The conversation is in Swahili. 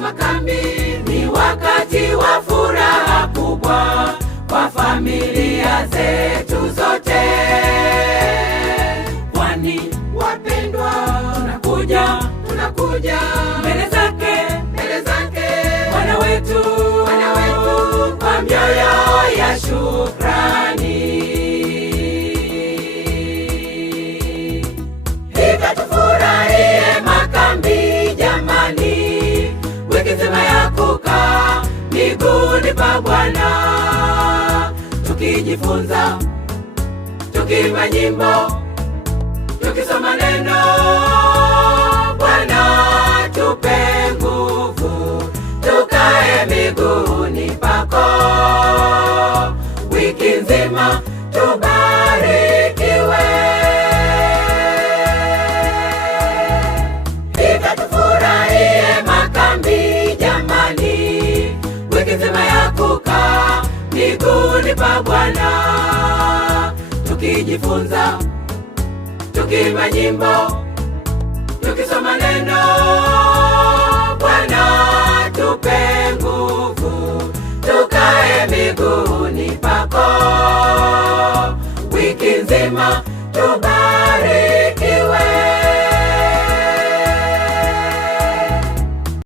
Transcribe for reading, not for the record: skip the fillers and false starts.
makambi ni wakati wa furaha kubwa kwa familia zetu zote. Kwani wapendwa, tunakuja mbele zake Bwana wetu kwa mioyo ya shukrani. Hivyo tufurahie makambi jamani, wiki nzima ya kukaa miguuni pa Bwana, tukijifunza, tukiimba nyimbo, tukisoma neno. Bwana tupe nguvu, tukae miguuni pako wiki nzima, tubarikiwe. Hivyo tufurahie makambi jamani, wiki nzima ya kukaa miguuni pa Bwana, tukijifunza, tukiimba nyimbo, tukisoma neno. Bwana tupe nguvu, tukae miguuni pako wiki nzima,